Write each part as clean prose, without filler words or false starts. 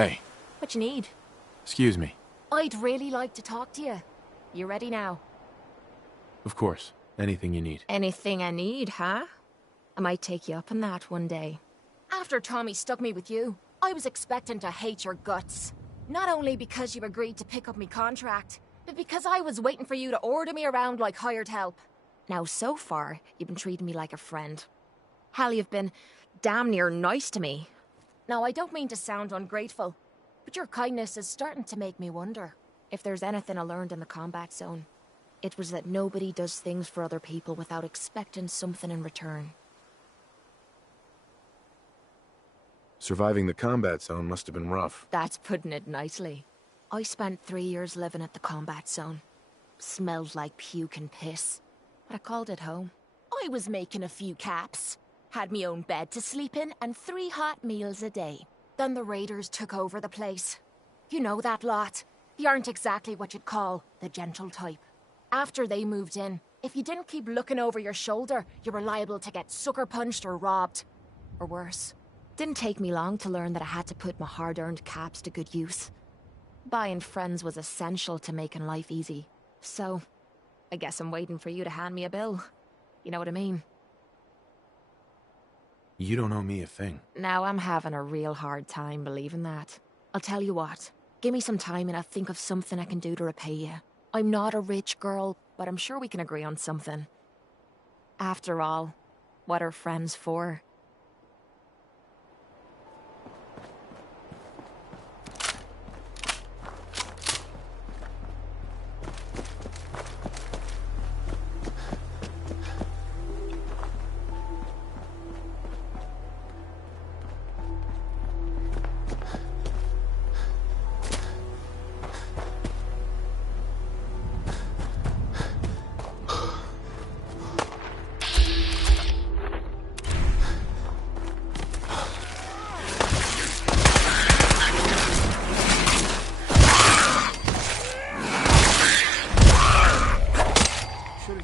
Hey. What you need? Excuse me. I'd really like to talk to you. You ready now? Of course. Anything you need. Anything I need, huh? I might take you up on that one day. After Tommy stuck me with you, I was expecting to hate your guts. Not only because you agreed to pick up me contract, but because I was waiting for you to order me around like hired help. Now, so far, you've been treating me like a friend. Hell, you've been damn near nice to me. Now, I don't mean to sound ungrateful, but your kindness is starting to make me wonder. If there's anything I learned in the combat zone, it was that nobody does things for other people without expecting something in return. Surviving the combat zone must have been rough. That's putting it nicely. I spent 3 years living at the combat zone. Smelled like puke and piss, but I called it home. I was making a few caps. Had me own bed to sleep in and 3 hot meals a day. Then the raiders took over the place. You know that lot. You aren't exactly what you'd call the gentle type. After they moved in, if you didn't keep looking over your shoulder, you were liable to get sucker punched or robbed. Or worse. Didn't take me long to learn that I had to put my hard-earned caps to good use. Buying friends was essential to making life easy. So, I guess I'm waiting for you to hand me a bill. You know what I mean? You don't owe me a thing. Now I'm having a real hard time believing that. I'll tell you what. Give me some time and I'll think of something I can do to repay you. I'm not a rich girl, but I'm sure we can agree on something. After all, what are friends for?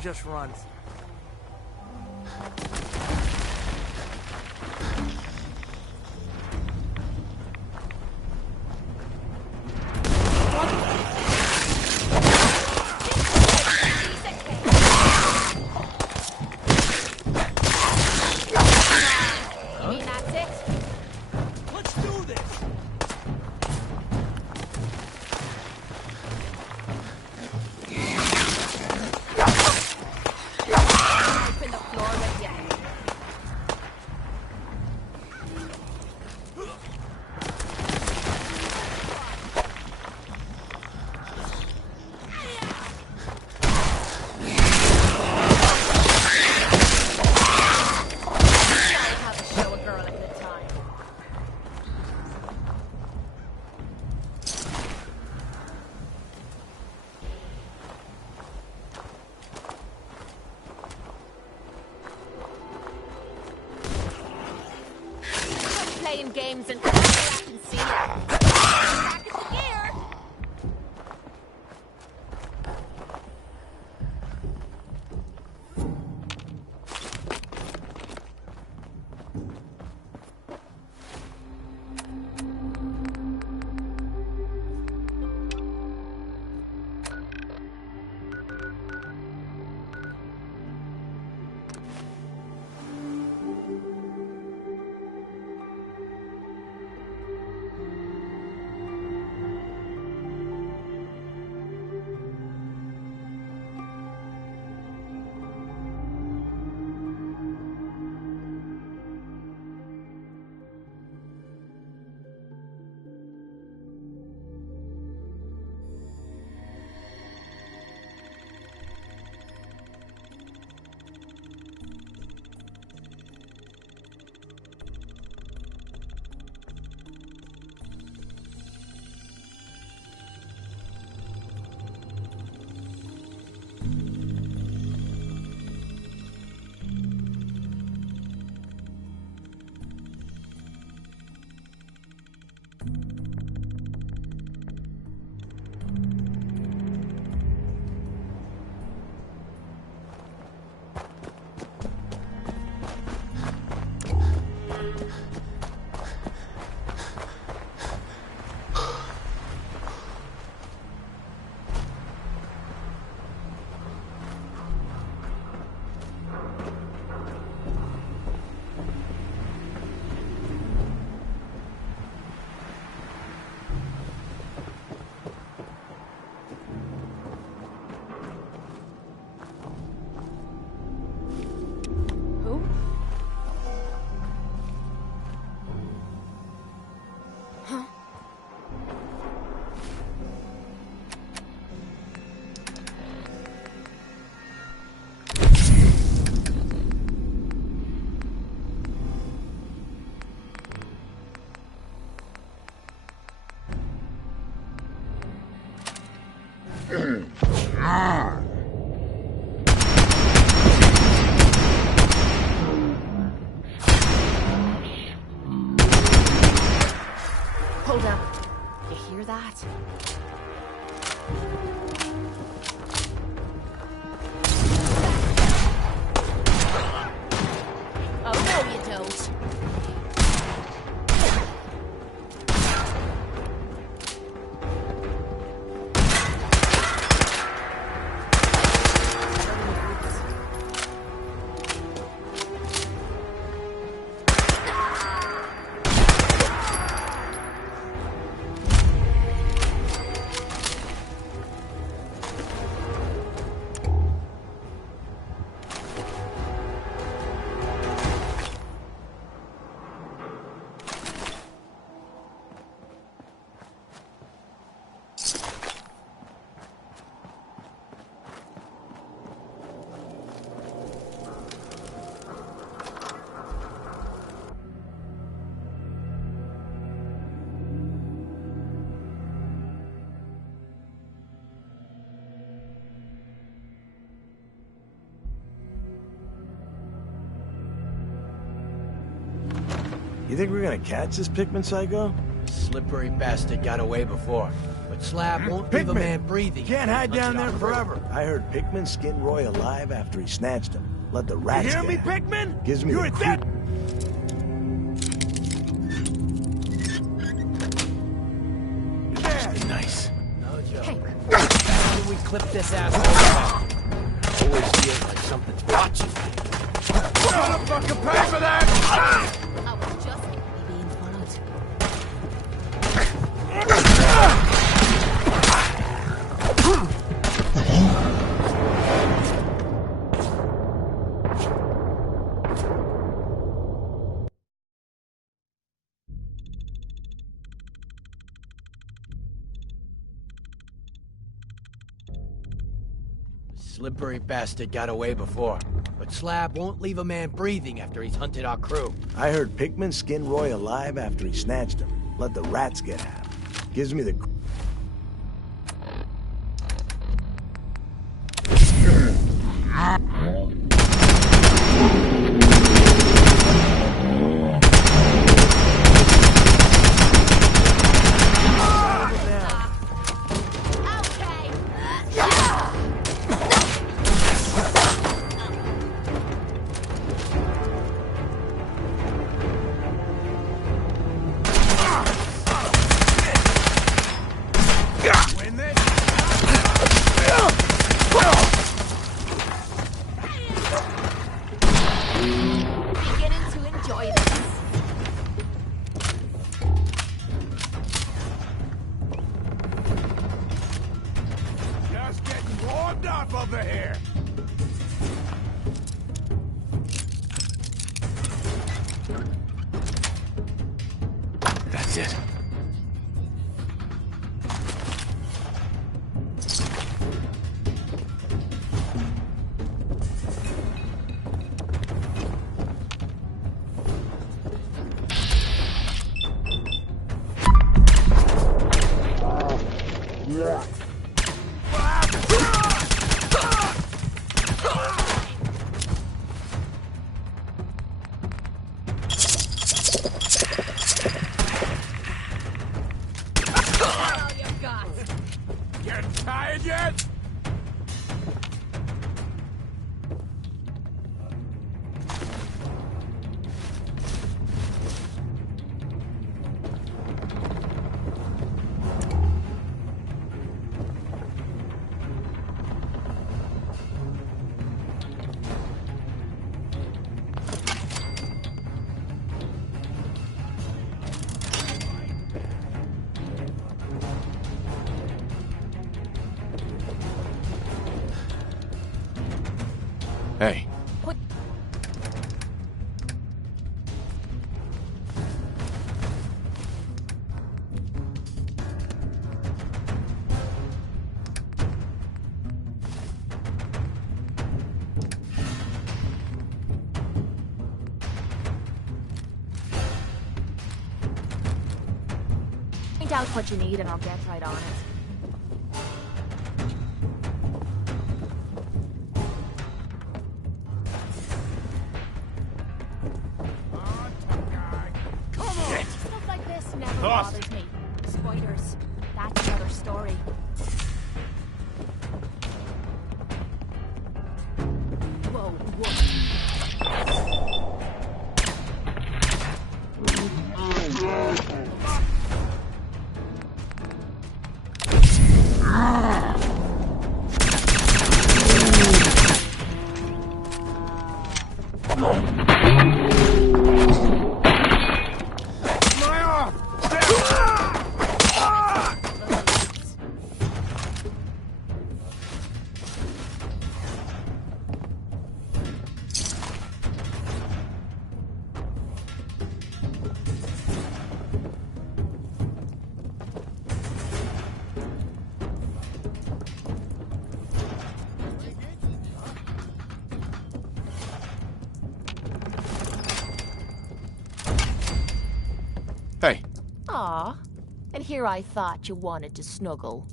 Just runs. Playing games and I can see it. Back into gear. Hold up. You hear that? Oh, no, you don't. You think we're gonna catch this Pikmin psycho? Slippery bastard got away before. But Slab won't leave a man breathing. Can't hide down there forever. I heard Pikmin skinned Roy alive after he snatched him. Let the rats You hear get me, him. Pikmin? Gives me You're the dead. Nice. No joke. Hey. How do we clip this asshole? Always feels like something's watching me. Motherfucker, pay for that! I was just... Being followed. Slippery bastard got away before. But Slab won't leave a man breathing after he's hunted our crew. I heard Pikmin skinned Roy alive after he snatched him. Let the rats get at him. Gives me the... Okay. Win this? Beginning to enjoy this. Just getting warmed up over here. That's it. All you got. Getting tired yet? Hey, What? Find out what you need and I'll get right on it. Come on, tough guy. Come on. Stuff like this never Toss. bothers me. Spiders. That's another story. Whoa, whoa. My arm! Hey, Aw. And here I thought you wanted to snuggle.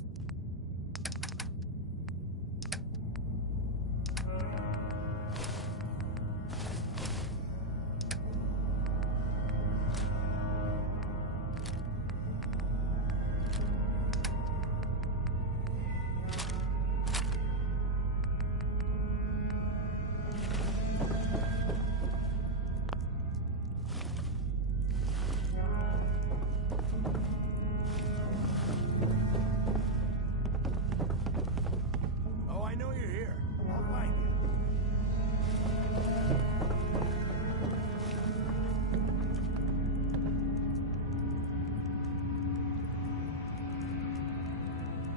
Oh, I know you're here. I'll find you.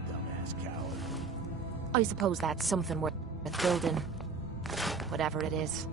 Dumbass coward. I suppose that's something worth building. Whatever it is.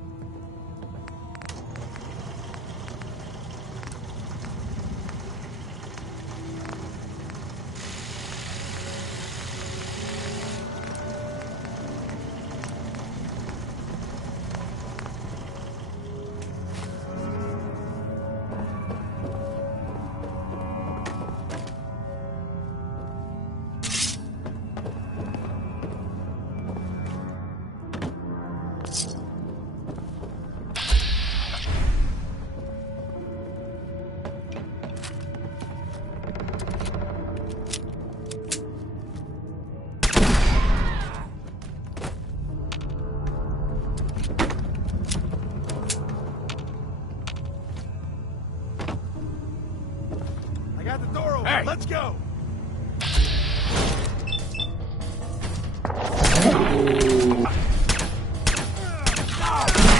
I got the door open. Hey! Let's go!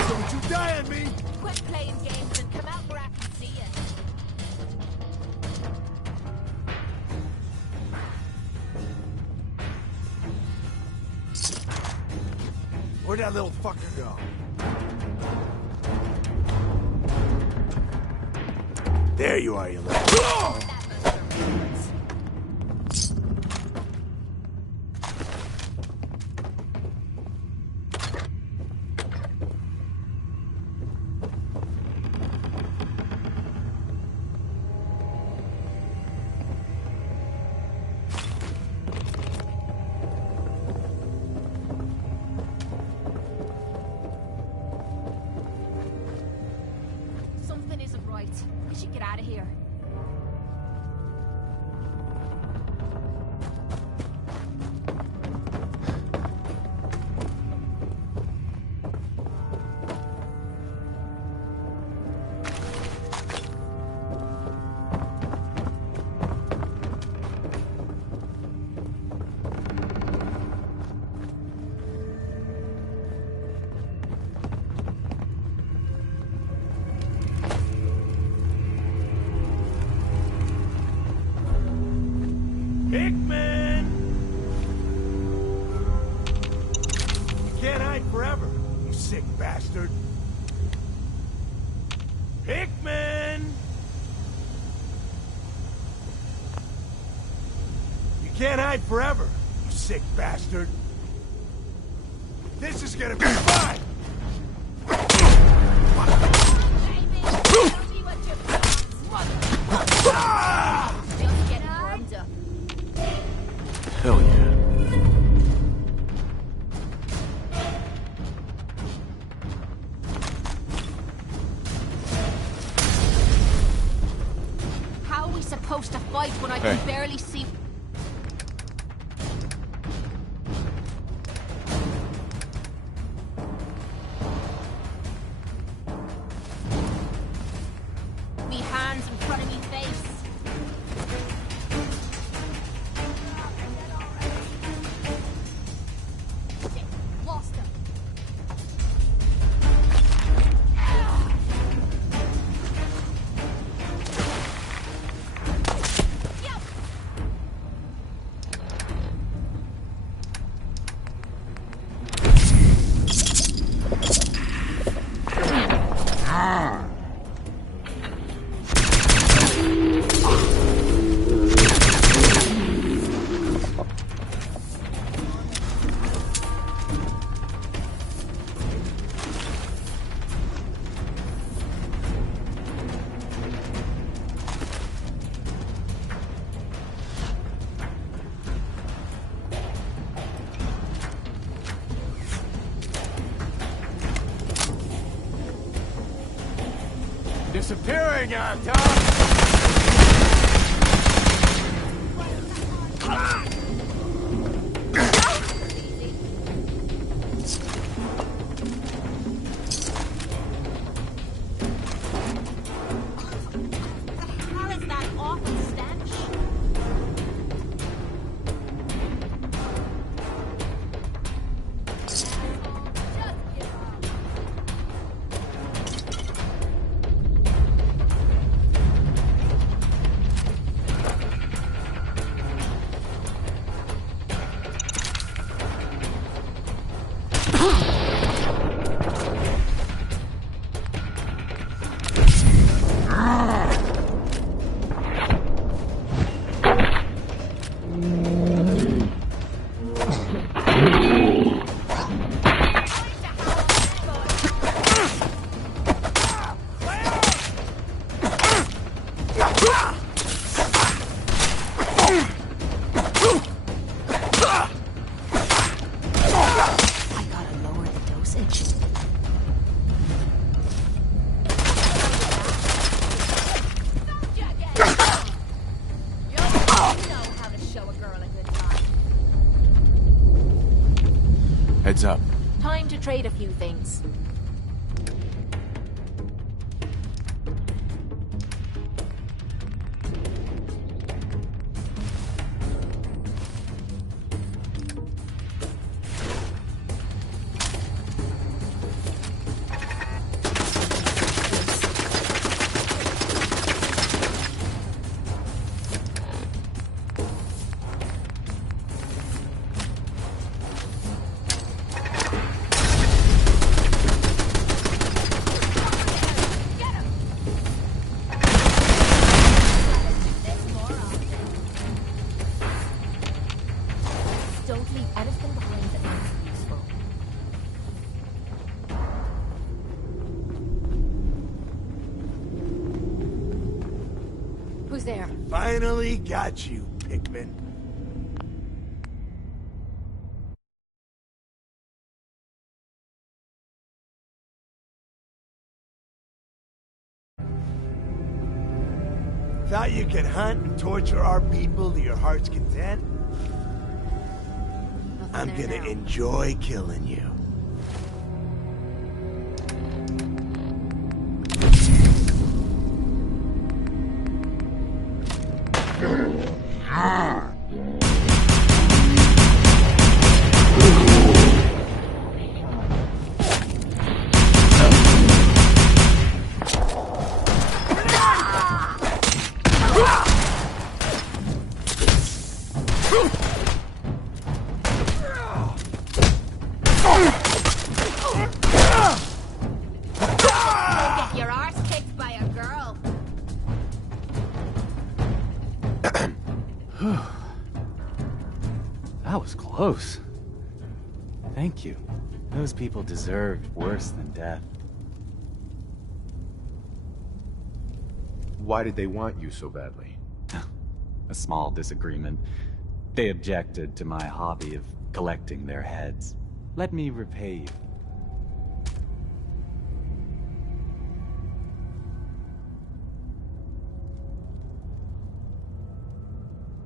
Don't you die on me! Quit playing games and come out where I can see you. Where'd that little fucker go? There you are, you little... That most hurts. Something isn't right. We should get out of here. Hickman! You can't hide forever, you sick bastard. Hickman! You can't hide forever, you sick bastard. This is gonna be fun! Just getting warmed up. hell yeah. How are we supposed to fight when I can barely see... Me hands in front of me face. Shit, lost him. Disappearing on top! How is that awful stench? I gotta lower the dosage. You know how to show a girl a good time. Heads up. Time to trade a few things. Don't leave anything behind that looks useful. Who's there? Finally got you, Pikmin. Thought you could hunt and torture our people to your heart's content? I'm Nothing there gonna now. enjoy killing you. Get your arse kicked by a girl. That was close. Thank you. Those people deserved worse than death. Why did they want you so badly? A small disagreement. They objected to my hobby of collecting their heads. Let me repay you.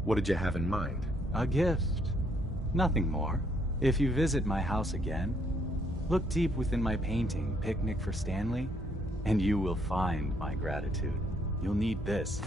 What did you have in mind? A gift. Nothing more. If you visit my house again, look deep within my painting, Picnic for Stanley, and you will find my gratitude. You'll need this.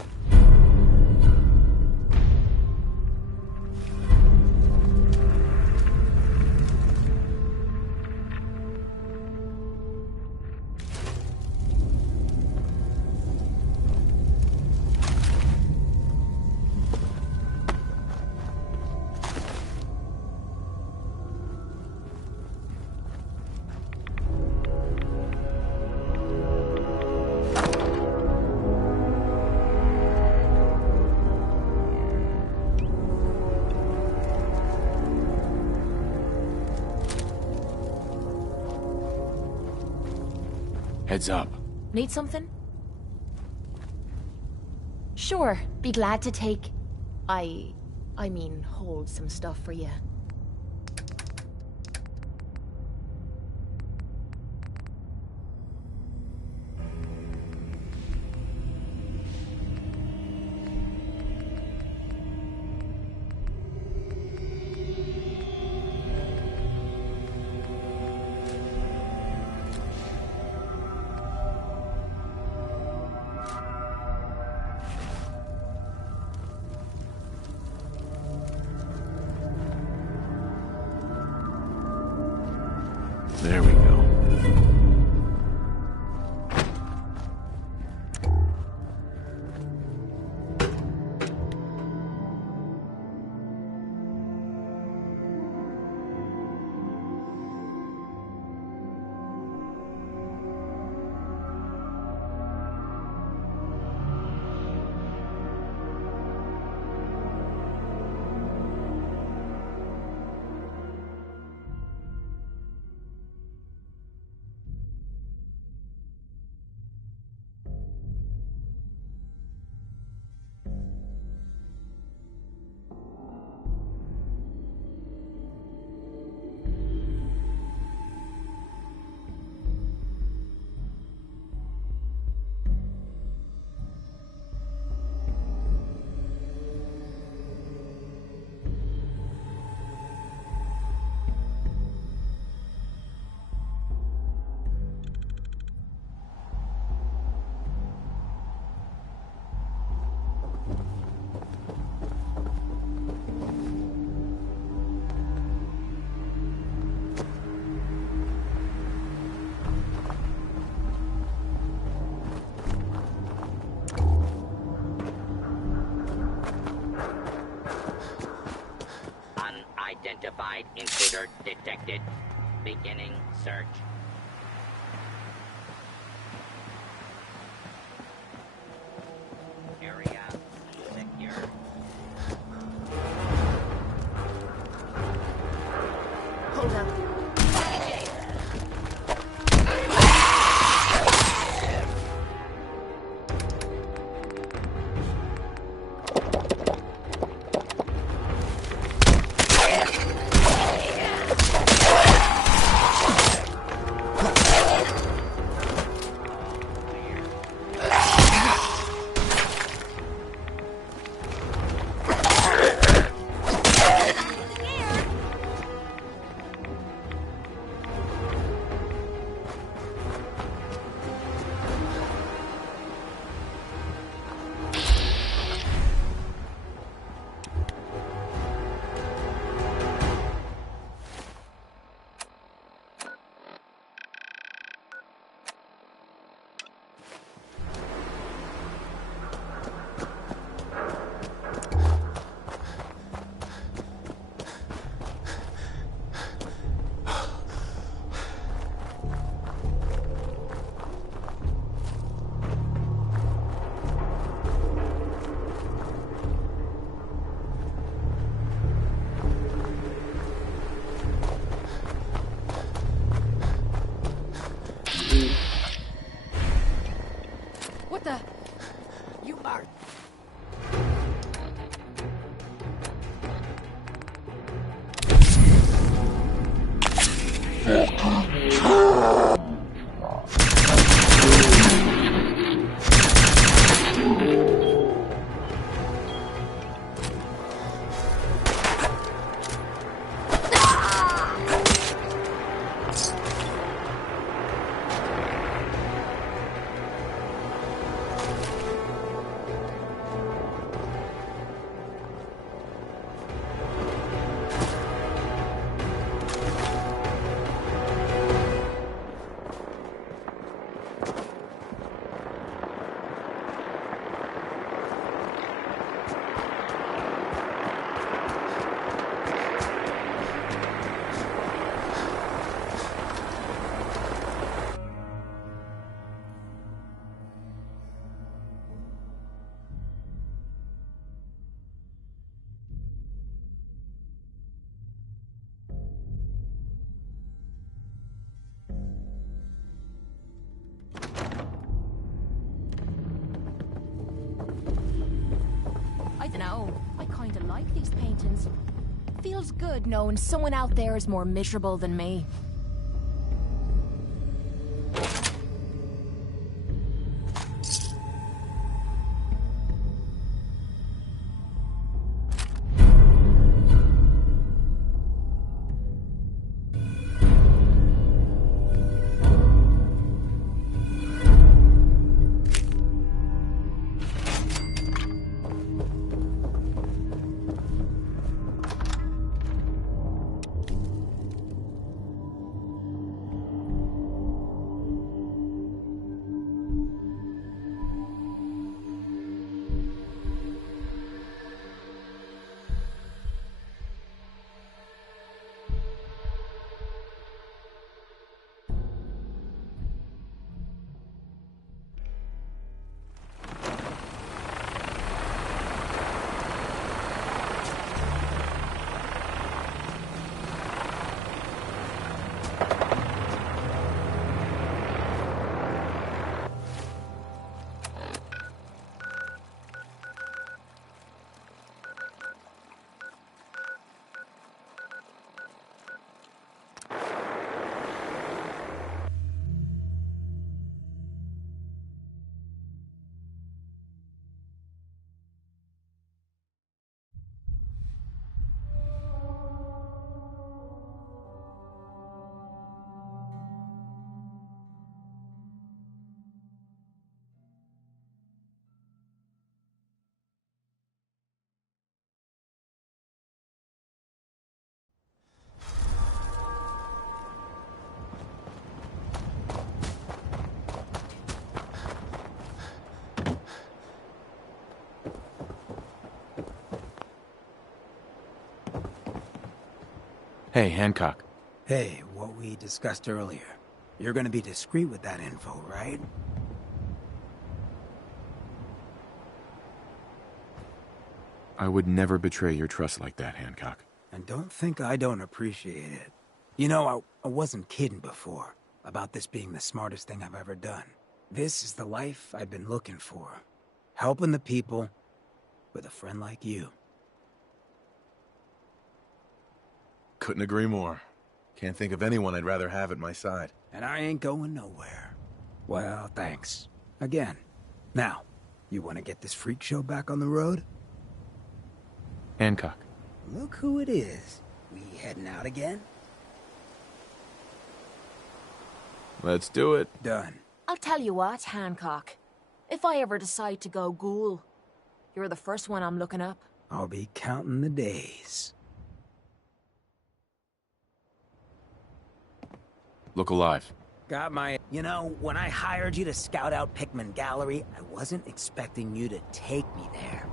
Heads up. Need something? Sure, be glad to take... I mean, hold some stuff for you. There we go. Unidentified intruder detected. Beginning search. Area secure. Hold up. know. I kinda like these paintings. Feels good knowing someone out there is more miserable than me. Hey, Hancock. Hey, what we discussed earlier. You're gonna be discreet with that info, right? I would never betray your trust like that, Hancock. And don't think I don't appreciate it. You know, I wasn't kidding before about this being the smartest thing I've ever done. This is the life I've been looking for. Helping the people with a friend like you. Couldn't agree more. Can't think of anyone I'd rather have at my side. And I ain't going nowhere. Well, thanks. Again. Now, you want to get this freak show back on the road? Hancock. Look who it is. We heading out again? Let's do it. Done. I'll tell you what, Hancock. If I ever decide to go ghoul, you're the first one I'm looking up. I'll be counting the days. Look alive. Got my... You know, when I hired you to scout out Pickman Gallery, I wasn't expecting you to take me there.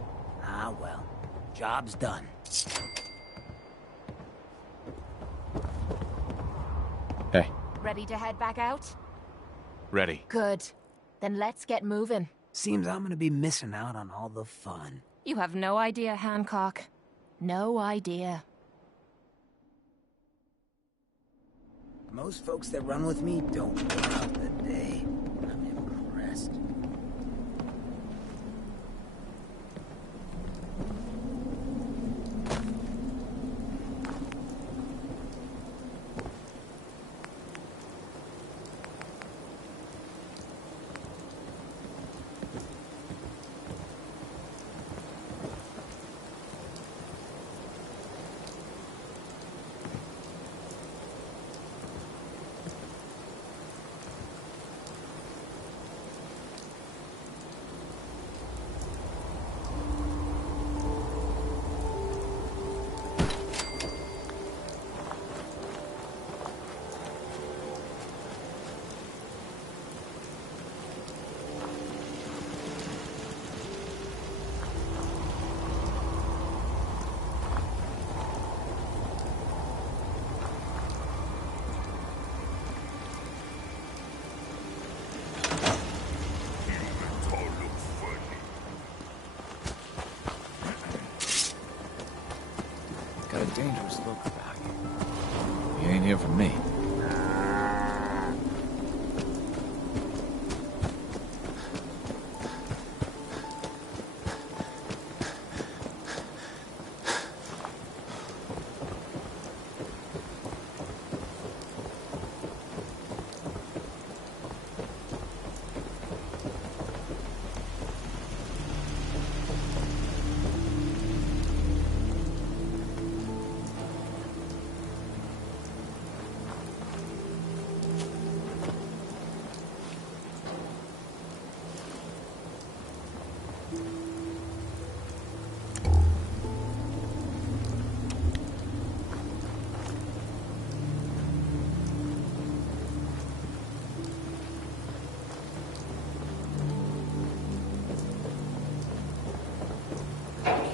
Ah, well. Job's done. Hey. Ready to head back out? Ready. Good. Then let's get moving. Seems I'm gonna be missing out on all the fun. You have no idea, Hancock. No idea. Most folks that run with me don't go out the day. I'm impressed. Got a dangerous look about you. You ain't here for me.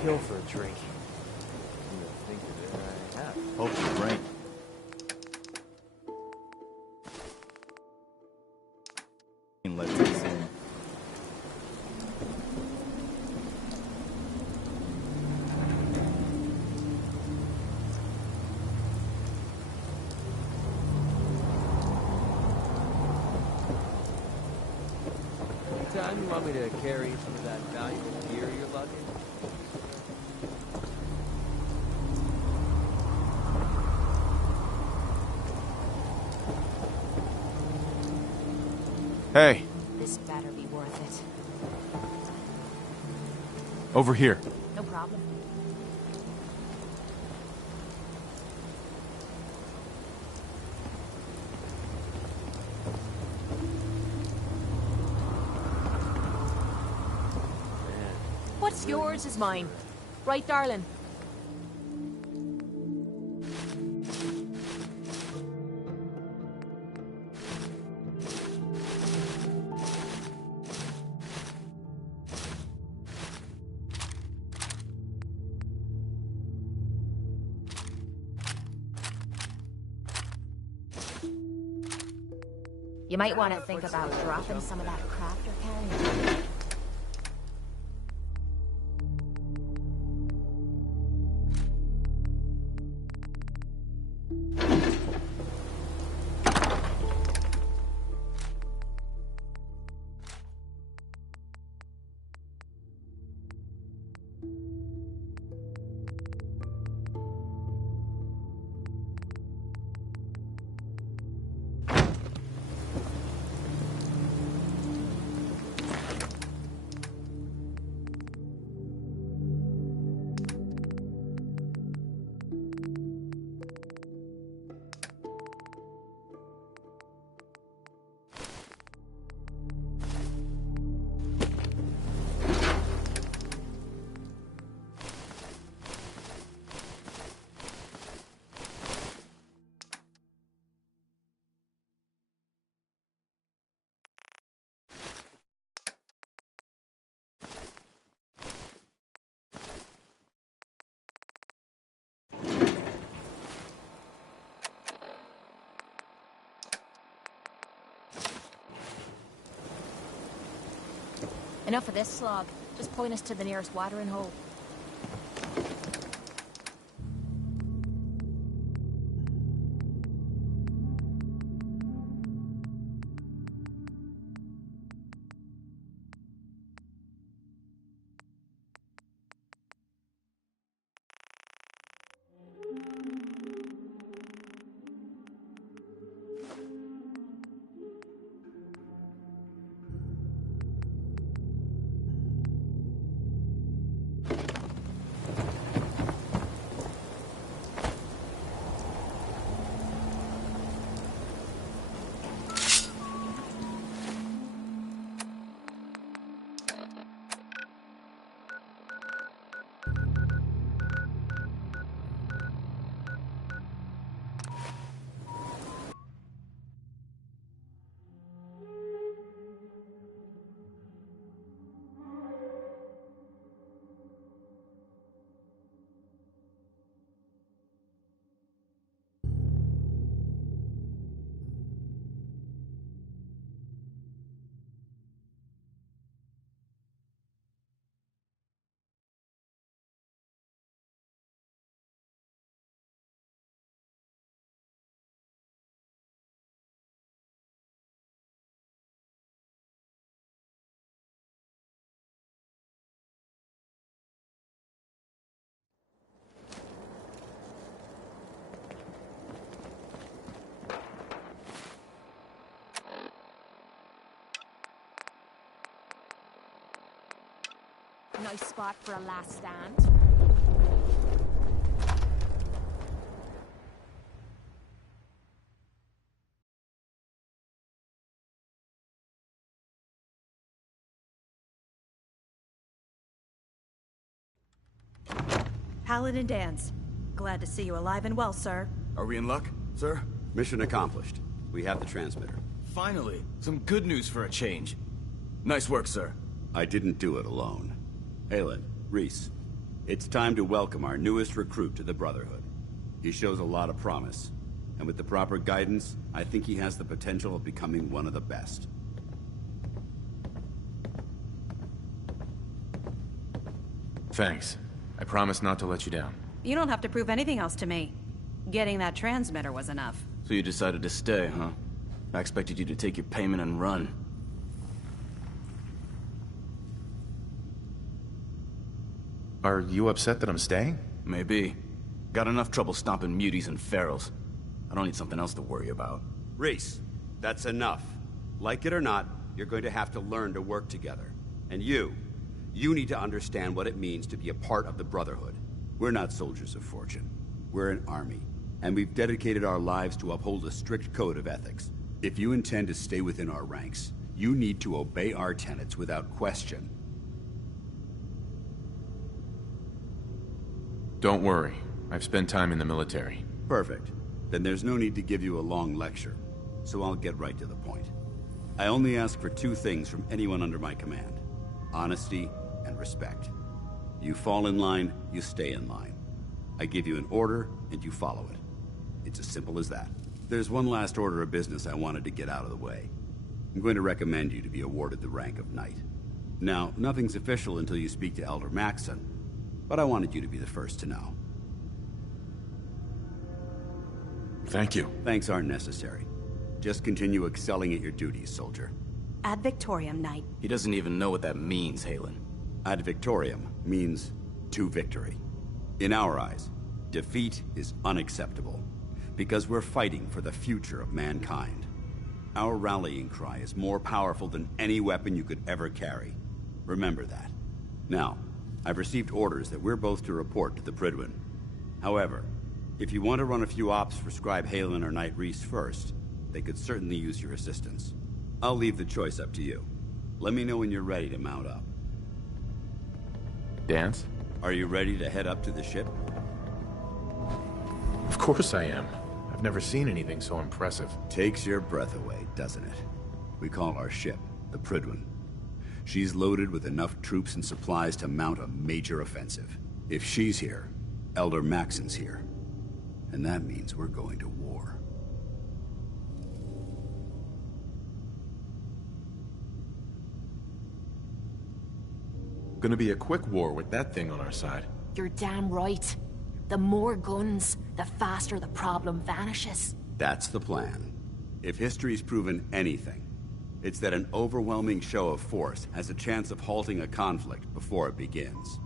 kill for a drink. Think of it, I have. Hope your brain. Lets us in. Anytime you want me to carry some of that valuable gear you're lugging? Hey, This better be worth it. over here. No problem. What's yours is mine. Right, darling? You might want to think about dropping some of that crap you're carrying. Enough of this slog. Just point us to the nearest watering hole. Nice spot for a last stand. Paladin Dan's. Glad to see you alive and well, sir. Are we in luck, sir? Mission accomplished. We have the transmitter. Finally, some good news for a change. Nice work, sir. I didn't do it alone. Aelin, Reese, It's time to welcome our newest recruit to the Brotherhood. He shows a lot of promise, and with the proper guidance, I think he has the potential of becoming one of the best. Thanks. I promise not to let you down. You don't have to prove anything else to me. Getting that transmitter was enough. So you decided to stay, huh? I expected you to take your payment and run. Are you upset that I'm staying? Maybe. Got enough trouble stomping muties and ferals. I don't need something else to worry about. Reese, that's enough. Like it or not, you're going to have to learn to work together. And you need to understand what it means to be a part of the Brotherhood. We're not soldiers of fortune. We're an army. And we've dedicated our lives to uphold a strict code of ethics. If you intend to stay within our ranks, you need to obey our tenets without question. Don't worry. I've spent time in the military. Perfect. Then there's no need to give you a long lecture. So I'll get right to the point. I only ask for two things from anyone under my command: honesty and respect. You fall in line, you stay in line. I give you an order, and you follow it. It's as simple as that. There's one last order of business I wanted to get out of the way. I'm going to recommend you to be awarded the rank of Knight. Now, nothing's official until you speak to Elder Maxson, but I wanted you to be the first to know. Thank you. Thanks aren't necessary. Just continue excelling at your duties, soldier. Ad Victoriam, Knight. He doesn't even know what that means, Halen. Ad Victoriam means to victory. In our eyes, defeat is unacceptable, because we're fighting for the future of mankind. Our rallying cry is more powerful than any weapon you could ever carry. Remember that. Now, I've received orders that we're both to report to the Prydwen. However, if you want to run a few ops for Scribe Halen or Knight Reese first, they could certainly use your assistance. I'll leave the choice up to you. Let me know when you're ready to mount up. Dance? Are you ready to head up to the ship? Of course I am. I've never seen anything so impressive. Takes your breath away, doesn't it? We call our ship the Prydwen. She's loaded with enough troops and supplies to mount a major offensive. If she's here, Elder Maxson's here. And that means we're going to war. Gonna be a quick war with that thing on our side. You're damn right. The more guns, the faster the problem vanishes. That's the plan. If history's proven anything, it's that an overwhelming show of force has a chance of halting a conflict before it begins.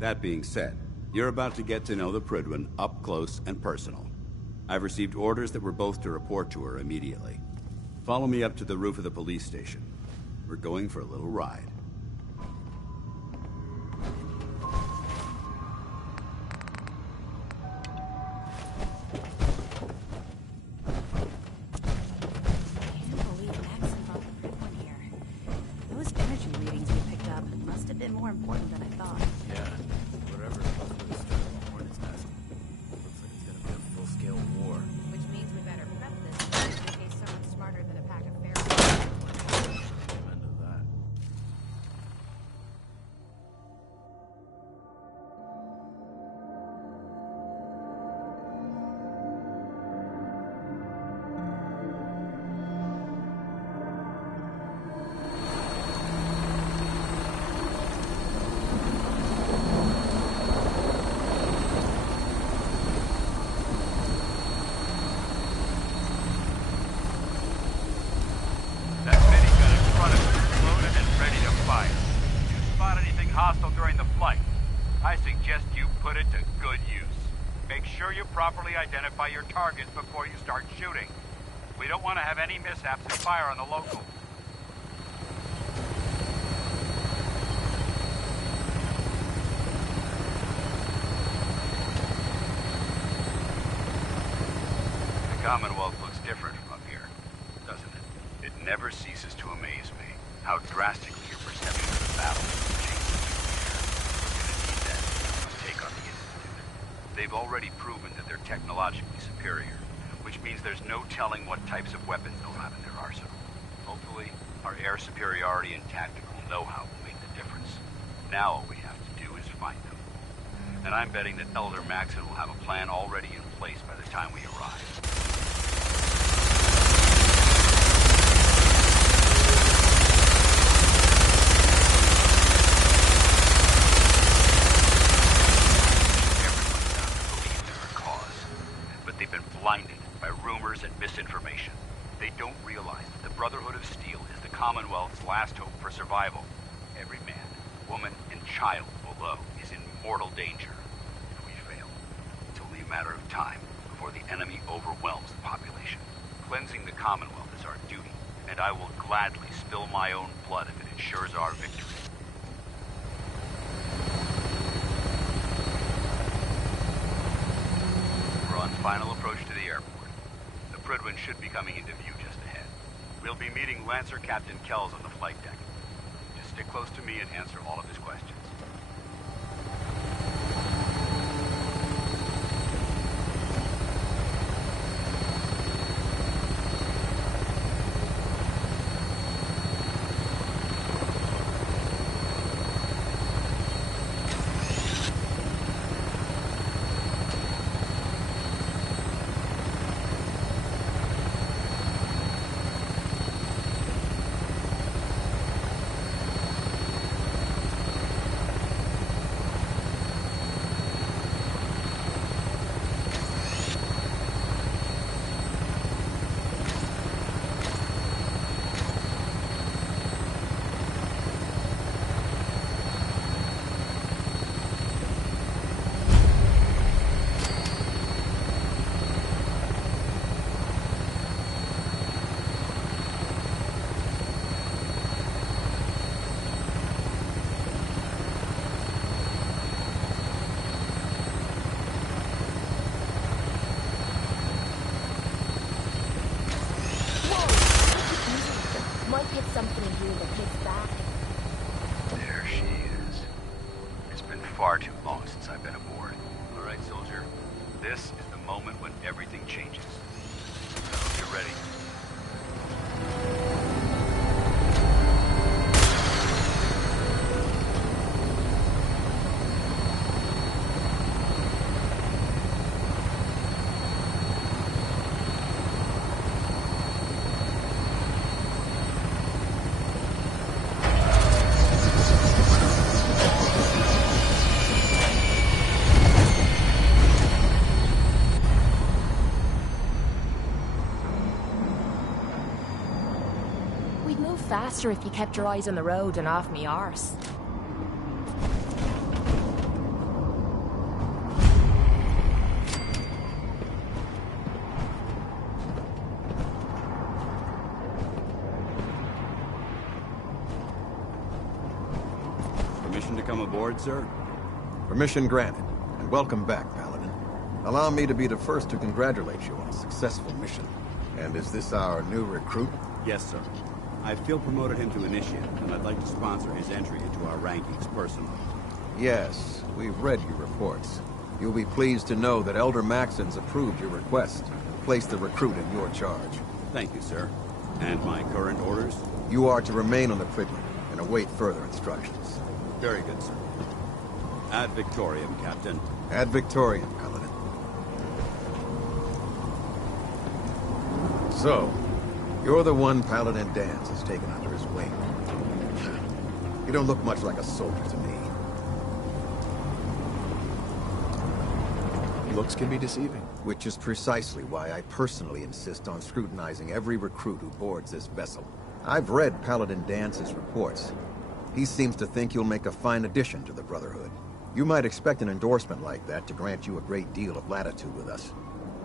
That being said, you're about to get to know the Prydwen up close and personal. I've received orders that we're both to report to her immediately. Follow me up to the roof of the police station. We're going for a little ride. More important than I thought. Yeah, whatever it was with the start of the Hornet's nest. Looks like it's gonna be a full-scale war. Which means we better prep this in case someone smarter than a pack of ferrets. Amen to that. hostile during the flight. I suggest you put it to good use. Make sure you properly identify your targets before you start shooting. We don't want to have any mishaps and fire on the locals. The Commonwealth looks different from up here, doesn't it? It never ceases to amaze me how drastically your perception of the battle changes. We're gonna need that to take on the Institute. They've already proven that they're technologically superior, which means there's no telling what types of weapons they'll have in their arsenal. Hopefully, our air superiority and tactical know-how will make the difference. Now all we have to do is find them. And I'm betting that Elder Maxon will have a plan already in place by the time we arrive. Everyone's bound to believe they're a cause, but they've been blinded by rumors and misinformation. They don't realize that the Brotherhood of Steel is the Commonwealth's last hope for survival. Every man, woman, and child below is in mortal danger. If we fail, it's only a matter of time before the enemy overwhelms the population. Cleansing the Commonwealth is our duty, and I will gladly spill my own blood if it ensures our victory. We're on final approach to the airport. The Prydwen should be coming into view just ahead. We'll be meeting Lancer Captain Kells on the flight deck. Just stick close to me and answer all of his questions. Might hit something in here that hits back. There she is. It's been far too long since I've been aboard. All right, soldier. This is the moment when everything changes. I hope you're ready. We'd move faster if you kept your eyes on the road and off me arse. Permission to come aboard, sir? Permission granted, and welcome back, Paladin. Allow me to be the first to congratulate you on a successful mission. And is this our new recruit? Yes, sir. I feel promoted him to initiate, and I'd like to sponsor his entry into our rankings personally. Yes, we've read your reports. You'll be pleased to know that Elder Maxon's approved your request and placed the recruit in your charge. Thank you, sir. And my current orders? You are to remain on the Prydwen and await further instructions. Very good, sir. Ad Victoriam, Captain. Ad Victoriam, Paladin. So, you're the one Paladin Danse has taken under his wing. You don't look much like a soldier to me. Looks can be deceiving. Which is precisely why I personally insist on scrutinizing every recruit who boards this vessel. I've read Paladin Dance's reports. He seems to think you'll make a fine addition to the Brotherhood. You might expect an endorsement like that to grant you a great deal of latitude with us.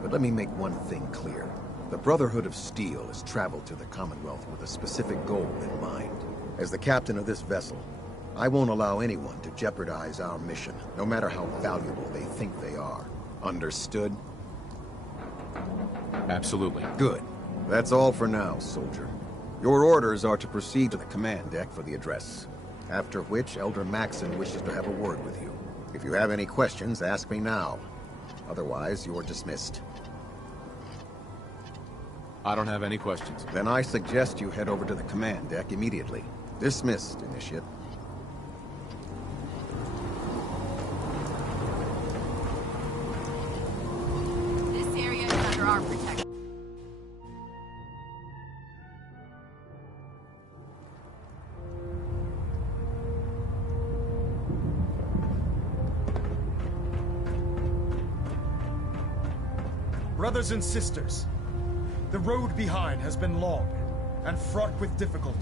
But let me make one thing clear. The Brotherhood of Steel has traveled to the Commonwealth with a specific goal in mind. As the captain of this vessel, I won't allow anyone to jeopardize our mission, no matter how valuable they think they are. Understood? Absolutely. Good. That's all for now, soldier. Your orders are to proceed to the command deck for the address, after which Elder Maxon wishes to have a word with you. If you have any questions, ask me now. Otherwise, you're dismissed. I don't have any questions. Then I suggest you head over to the command deck immediately. Dismissed, Initiate. our protection. Brothers and sisters, the road behind has been long and fraught with difficulty.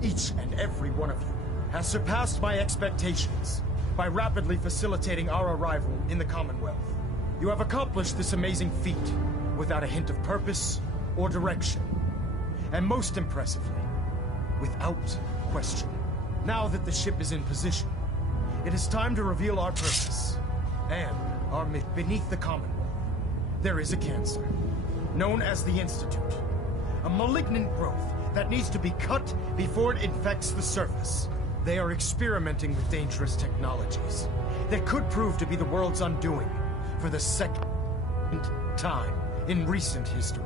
Each and every one of you has surpassed my expectations by rapidly facilitating our arrival in the Commonwealth. You have accomplished this amazing feat without a hint of purpose or direction. And most impressively, without question. Now that the ship is in position, it is time to reveal our purpose and our mission. Beneath the Commonwealth, there is a cancer, known as the Institute. A malignant growth that needs to be cut before it infects the surface. They are experimenting with dangerous technologies that could prove to be the world's undoing for the second time in recent history.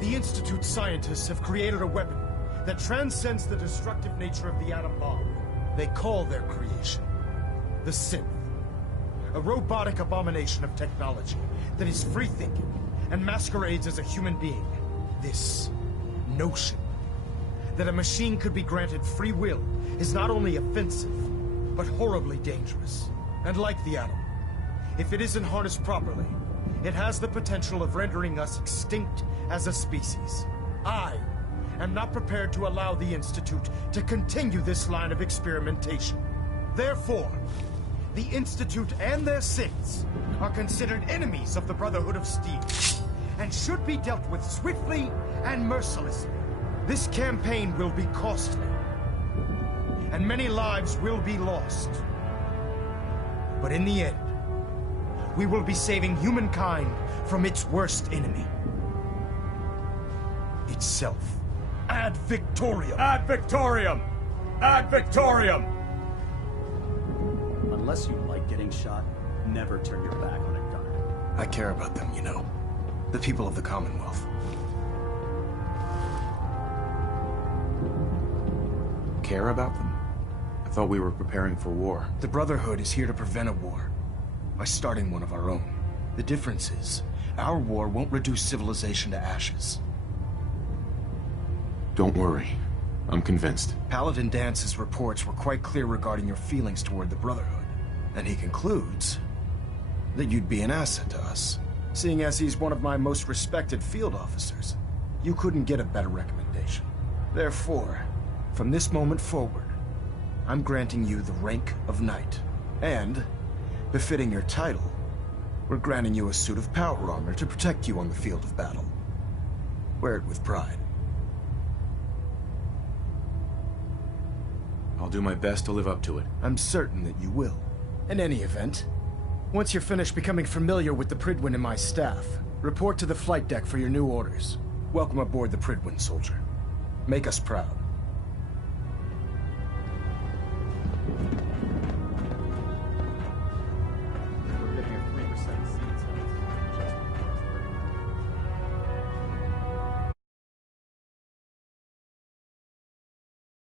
The Institute scientists have created a weapon that transcends the destructive nature of the atom bomb. They call their creation the synth. A robotic abomination of technology that is free-thinking and masquerades as a human being. This notion that a machine could be granted free will is not only offensive, but horribly dangerous. And like the atom, if it isn't harnessed properly, it has the potential of rendering us extinct as a species. I am not prepared to allow the Institute to continue this line of experimentation. Therefore, the Institute and their synths are considered enemies of the Brotherhood of Steel, and should be dealt with swiftly and mercilessly. This campaign will be costly, and many lives will be lost. But in the end, we will be saving humankind from its worst enemy. Itself. Ad Victoriam! Ad Victoriam! Ad Victoriam! Unless you like getting shot, never turn your back on a gun. I care about them, you know. The people of the Commonwealth. Care about them? I thought we were preparing for war. The Brotherhood is here to prevent a war by starting one of our own. The difference is, our war won't reduce civilization to ashes. Don't worry. I'm convinced. Paladin Dance's reports were quite clear regarding your feelings toward the Brotherhood. And he concludes that you'd be an asset to us. Seeing as he's one of my most respected field officers, you couldn't get a better recommendation. Therefore, from this moment forward, I'm granting you the rank of Knight. And, befitting your title, we're granting you a suit of power armor to protect you on the field of battle. Wear it with pride. I'll do my best to live up to it. I'm certain that you will. In any event, once you're finished becoming familiar with the Pridwin and my staff, report to the flight deck for your new orders. Welcome aboard the Pridwin, soldier. Make us proud.